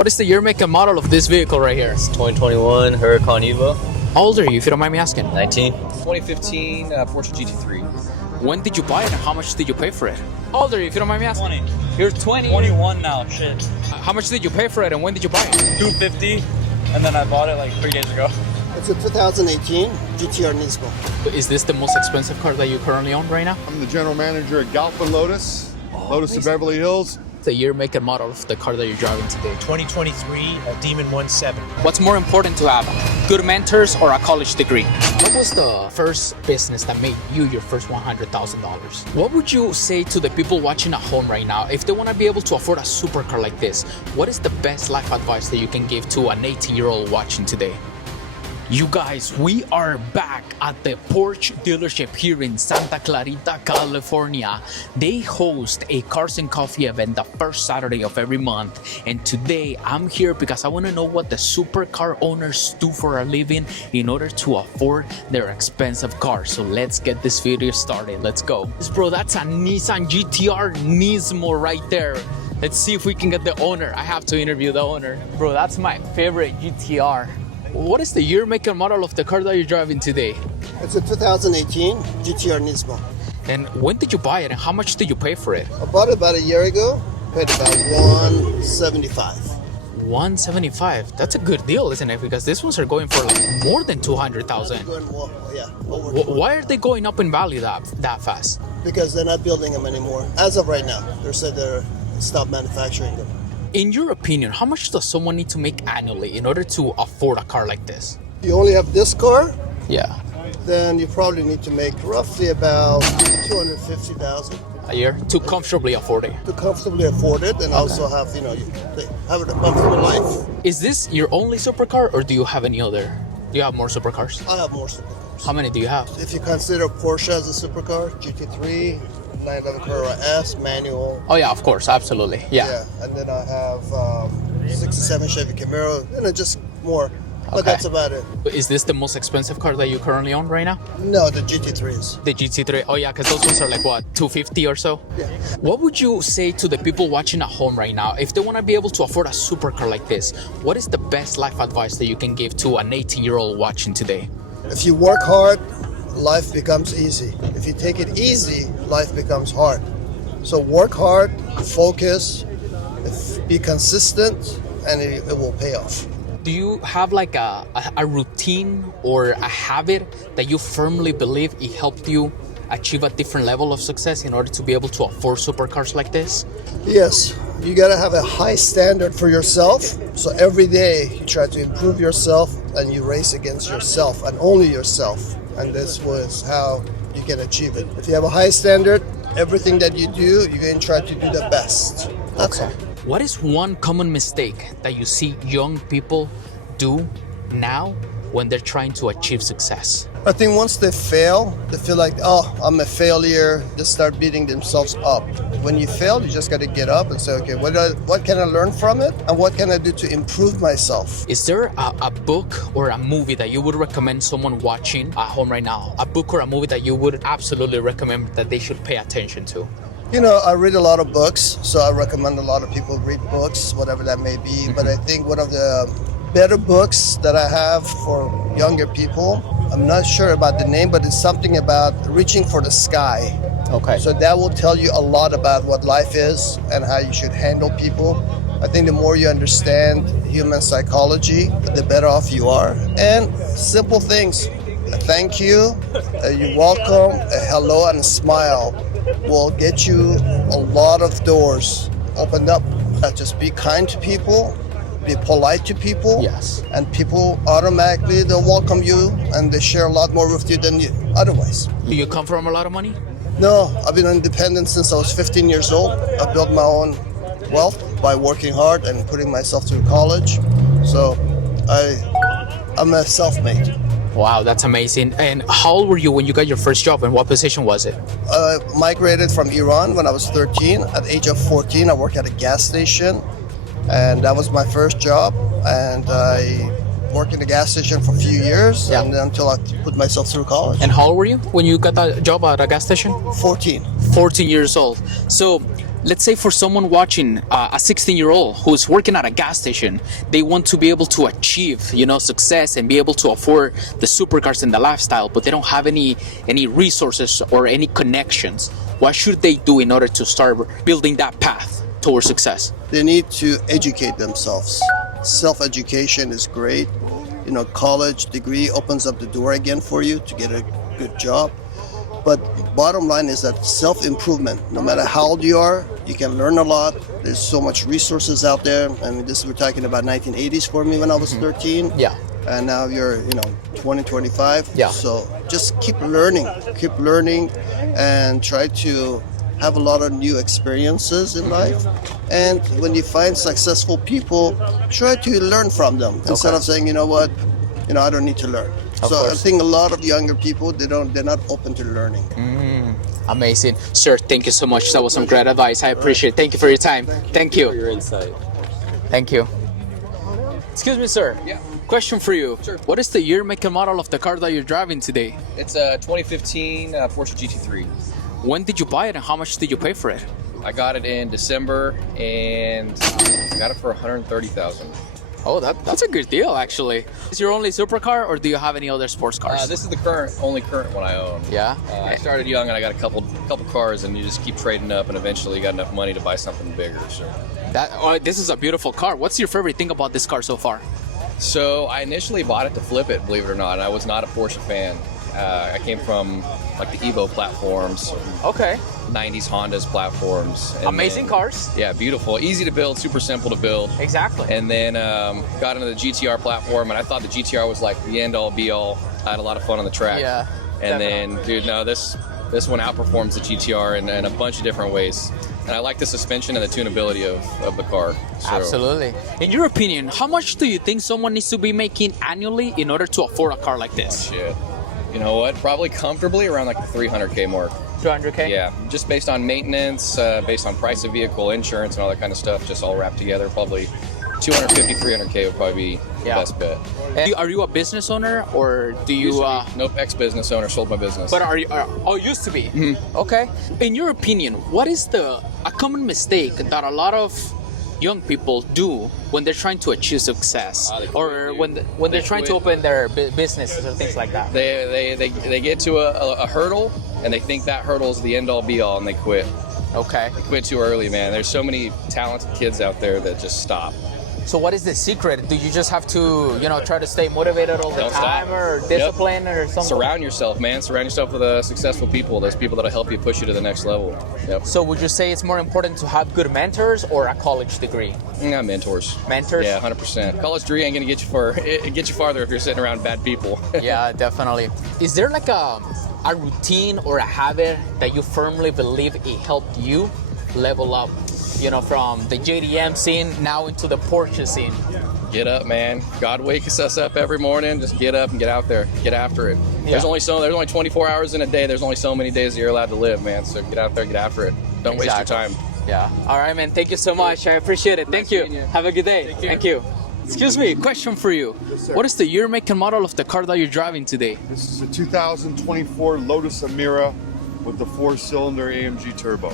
What is the year, make, and model of this vehicle right here? It's 2021 Huracan Evo. How old are you, if you don't mind me asking? 19. 2015 Porsche GT3. When did you buy it and how much did you pay for it? How old are you, if you don't mind me asking? 20. You're 20? 21 now, shit. How much did you pay for it and when did you buy it? $250, and then I bought it like 3 days ago. It's a 2018 GTR Nismo. Is this the most expensive car that you currently own right now? I'm the general manager at Galpin Lotus, Lotus of Beverly Hills. The year, make, and model of the car that you're driving today. 2023 Demon 17. What's more important to have, good mentors or a college degree? What was the first business that made you your first $100,000? What would you say to the people watching at home right now if they want to be able to afford a supercar like this? What is the best life advice that you can give to an 18-year-old watching today? You guys, we are back at the Porsche dealership here in Santa Clarita, California. They host a Cars and Coffee event the first Saturday of every month. And today I'm here because I want to know what the supercar owners do for a living in order to afford their expensive cars. So let's get this video started. Let's go. Bro, that's a Nissan GTR Nismo right there. Let's see if we can get the owner. I have to interview the owner. Bro, that's my favorite GTR. What is the year, make, and model of the car that you're driving today? It's a 2018 GTR Nismo. And when did you buy it and how much did you pay for it? I bought it about a year ago. Paid about $175. $175. That's a good deal, isn't it? Because these ones are going for like more than $200,000. Going more, yeah, over 200. Why are they going up in value that fast? Because they're not building them anymore. As of right now, they said they're stopped manufacturing them. In your opinion, how much does someone need to make annually in order to afford a car like this? If you only have this car, Yeah, then you probably need to make roughly about $250,000 a year to comfortably afford it. to comfortably afford it, and also have you have a comfortable life. Is this your only supercar or do you have any other? Do you have more supercars? I have more supercars. How many do you have? If you consider Porsche as a supercar, GT3, 911 Carrera S, manual. Oh yeah, of course, absolutely. Yeah. And then I have 67 Chevy Camaro, just more. But Okay. that's about it. Is this the most expensive car that you currently own right now? No, the GT3s. The GT3. Oh yeah, because those ones are like what, 250 or so? Yeah. What would you say to the people watching at home right now if they want to be able to afford a supercar like this? What is the best life advice that you can give to an 18-year-old watching today? If you work hard, life becomes easy. If you take it easy, life becomes hard. So work hard, focus, be consistent, and it will pay off. Do you have like a routine or a habit that you firmly believe it helped you achieve a different level of success in order to be able to afford supercars like this? Yes, you gotta have a high standard for yourself. So every day you try to improve yourself and you race against yourself and only yourself. And this was how you can achieve it. If you have a high standard, everything that you do, you're going to try to do the best. That's all. What is one common mistake that you see young people do now when they're trying to achieve success? I think once they fail, they feel like, oh, I'm a failure. Just start beating themselves up. When you fail, you just got to get up and say, okay, what can I learn from it? And what can I do to improve myself? Is there a book or a movie that you would recommend someone watching at home right now? A book or a movie that you would absolutely recommend that they should pay attention to? You know, I read a lot of books, so I recommend a lot of people read books, whatever that may be. But I think one of the better books that I have for younger people, I'm not sure about the name, but it's something about reaching for the sky. Okay. So that will tell you a lot about what life is and how you should handle people. I think the more you understand human psychology, the better off you are. And simple things. A thank you, you're welcome, a hello and a smile will get you a lot of doors opened up. Just be kind to people, be polite to people. Yes. And people automatically, they'll welcome you and they share a lot more with you than you otherwise. Do you come from a lot of money? No, I've been independent since I was 15 years old. I built my own wealth by working hard and putting myself through college. So I'm a self-made. Wow, that's amazing. And how old were you when you got your first job and what position was it? I migrated from Iran when I was 13. At the age of 14, I worked at a gas station, and that was my first job. And I worked in the gas station for a few years, and until I put myself through college. And how old were you when you got that job at a gas station? 14. 14 years old. So let's say for someone watching, a 16-year-old who's working at a gas station, they want to be able to achieve, success and be able to afford the supercars and the lifestyle, but they don't have any resources or any connections. What should they do in order to start building that path towards success? They need to educate themselves. Self-education is great. College degree opens up the door again for you to get a good job. But bottom line is that self-improvement, no matter how old you are, you can learn a lot. There's so much resources out there. I mean, we're talking about 1980s for me when I was 13. Yeah. And now you're, 20, 25. Yeah. So just keep learning and try to have a lot of new experiences in life. And when you find successful people, try to learn from them instead of saying, I don't need to learn. I think a lot of younger people, they're not open to learning. Amazing. Sir, thank you so much. That was some great advice. I appreciate it. Thank you for your time. Thank you. For your insight. Thank you. Excuse me, sir. Yeah. Question for you. Sure. What is the year, make, and model of the car that you're driving today? It's a 2015 Porsche GT3. When did you buy it and how much did you pay for it? I got it in December and got it for $130,000. Oh, that's a good deal, actually. Is your only supercar, or do you have any other sports cars? This is the only current one I own. Yeah. I started young and I got a couple cars, and you just keep trading up, and eventually you got enough money to buy something bigger. This is a beautiful car. What's your favorite thing about this car so far? So I initially bought it to flip it, believe it or not. And I was not a Porsche fan. I came from like the Evo platforms, Okay. 90s Hondas platforms. And Amazing then- cars. Yeah, beautiful, easy to build, super simple to build. Exactly. And then got into the GTR platform, and I thought the GTR was like the end all be all. I had a lot of fun on the track. Yeah. And definitely. then, dude, no, this one outperforms the GTR in a bunch of different ways. And I like the suspension and the tunability of the car. So, Absolutely. In your opinion, how much do you think someone needs to be making annually in order to afford a car like this? Shit. You know what? Probably comfortably around like the 300K mark. 200K? Yeah, just based on maintenance, based on price of vehicle, insurance, and all that kind of stuff, just all wrapped together. Probably 250, 300K would probably be the best bet. And are you a business owner, or do you? Nope, ex-business owner, sold my business. But are you? Used to be. Okay. In your opinion, what is a common mistake that a lot of young people do when they're trying to achieve success, or when they're trying to open their businesses or things like that? They get to a hurdle, and they think that hurdle is the end-all be-all, and they quit. Okay. They quit too early, man. There's so many talented kids out there that just stop. So what is the secret? Do you just have to, try to stay motivated all the Don't time, stop. or discipline, or something? Surround yourself, man. Surround yourself with successful people. Those people that'll help you push you to the next level. Yep. So would you say it's more important to have good mentors or a college degree? Yeah, mentors. Mentors? Yeah, 100%. College degree ain't gonna get you farther if you're sitting around bad people. Yeah, definitely. Is there like a routine or a habit that you firmly believe it helped you level up, from the JDM scene now into the Porsche scene? Get up, man. God wakes us up every morning. Just get up and get out there. Get after it. Yeah. There's only 24 hours in a day. There's only so many days that you're allowed to live, man. So get out there, get after it. Don't waste your time. Yeah. All right, man. Thank you so much. I appreciate it. Thank you. Have a good day. Thank you. Excuse me, question for you. What is the year, make, and model of the car that you're driving today? This is a 2024 Lotus Emira with the 4-cylinder AMG turbo.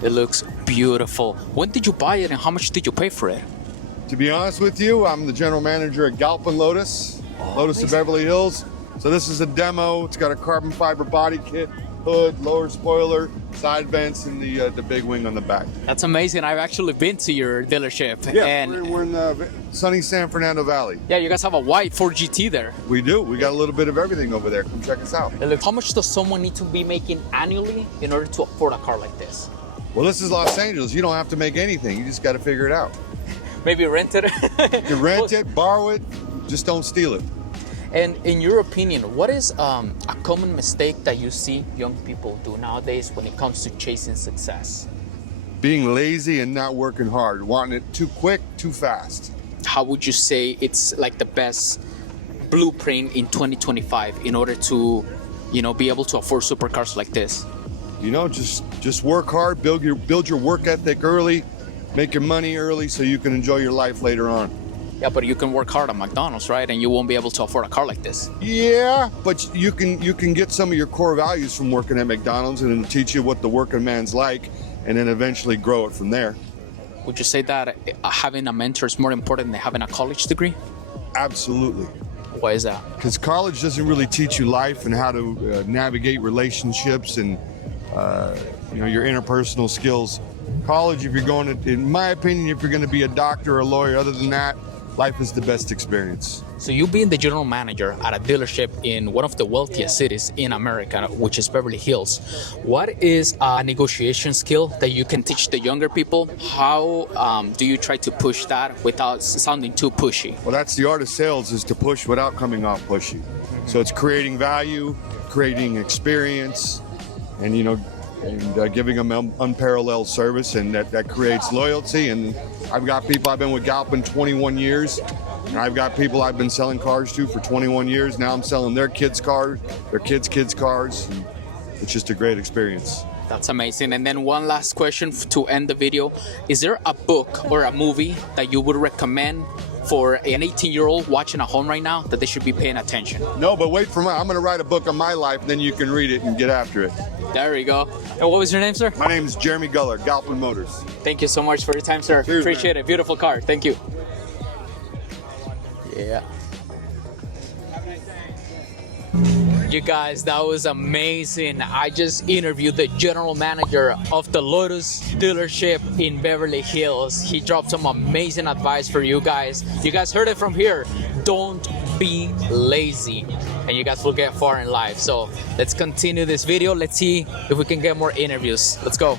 It looks beautiful. When did you buy it and how much did you pay for it? To be honest with you, I'm the general manager at Galpin Lotus, Lotus of Beverly Hills. So this is a demo. It's got a carbon fiber body kit, hood, lower spoiler, side vents, and the big wing on the back. That's amazing. I've actually been to your dealership. Yeah, and we're in the sunny San Fernando Valley. yeah, you guys have a white Ford GT there. We do. We got a little bit of everything over there. Come check us out. It looks, how much does someone need to be making annually in order to afford a car like this? Well, this is Los Angeles. You don't have to make anything. You just got to figure it out. Maybe rent it? You can rent it, borrow it, just don't steal it. And in your opinion, what is a common mistake that you see young people do nowadays when it comes to chasing success? Being lazy and not working hard, wanting it too quick, too fast. How would you say it's like the best blueprint in 2025 in order to, be able to afford supercars like this? Just work hard, build your work ethic early, make your money early so you can enjoy your life later on. Yeah, but you can work hard at McDonald's, right? And you won't be able to afford a car like this. Yeah, but you can get some of your core values from working at McDonald's, and it'll teach you what the working man's like, and then eventually grow it from there. Would you say that having a mentor is more important than having a college degree? Absolutely. Why is that? Because college doesn't really teach you life and how to navigate relationships and your interpersonal skills. College, if you're going to, in my opinion, if you're going to be a doctor or a lawyer, other than that, life is the best experience. So you being the general manager at a dealership in one of the wealthiest cities in America, which is Beverly Hills, what is a negotiation skill that you can teach the younger people? How do you try to push that without sounding too pushy? Well, that's the art of sales, is to push without coming off pushy. So it's creating value, creating experience, and giving them unparalleled service, and that creates loyalty. And I've been with Galpin 21 years, and I've got people I've been selling cars to for 21 years. Now I'm selling their kids' cars, their kids' cars. And it's just a great experience. That's amazing. And then one last question to end the video. Is there a book or a movie that you would recommend for an 18-year-old watching at home right now that they should be paying attention? No, but wait for I'm going to write a book on my life, then you can read it and get after it. There we go. And what was your name, sir? My name is Jeremy Guller, Galpin Motors. Thank you so much for your time, sir. Cheers, Appreciate it. Beautiful car. Thank you. Yeah. You guys, that was amazing. I just interviewed the general manager of the Lotus dealership in Beverly Hills. He dropped some amazing advice for you guys. You guys heard it from here. Don't be lazy, and you guys will get far in life. So let's continue this video. Let's see if we can get more interviews. Let's go.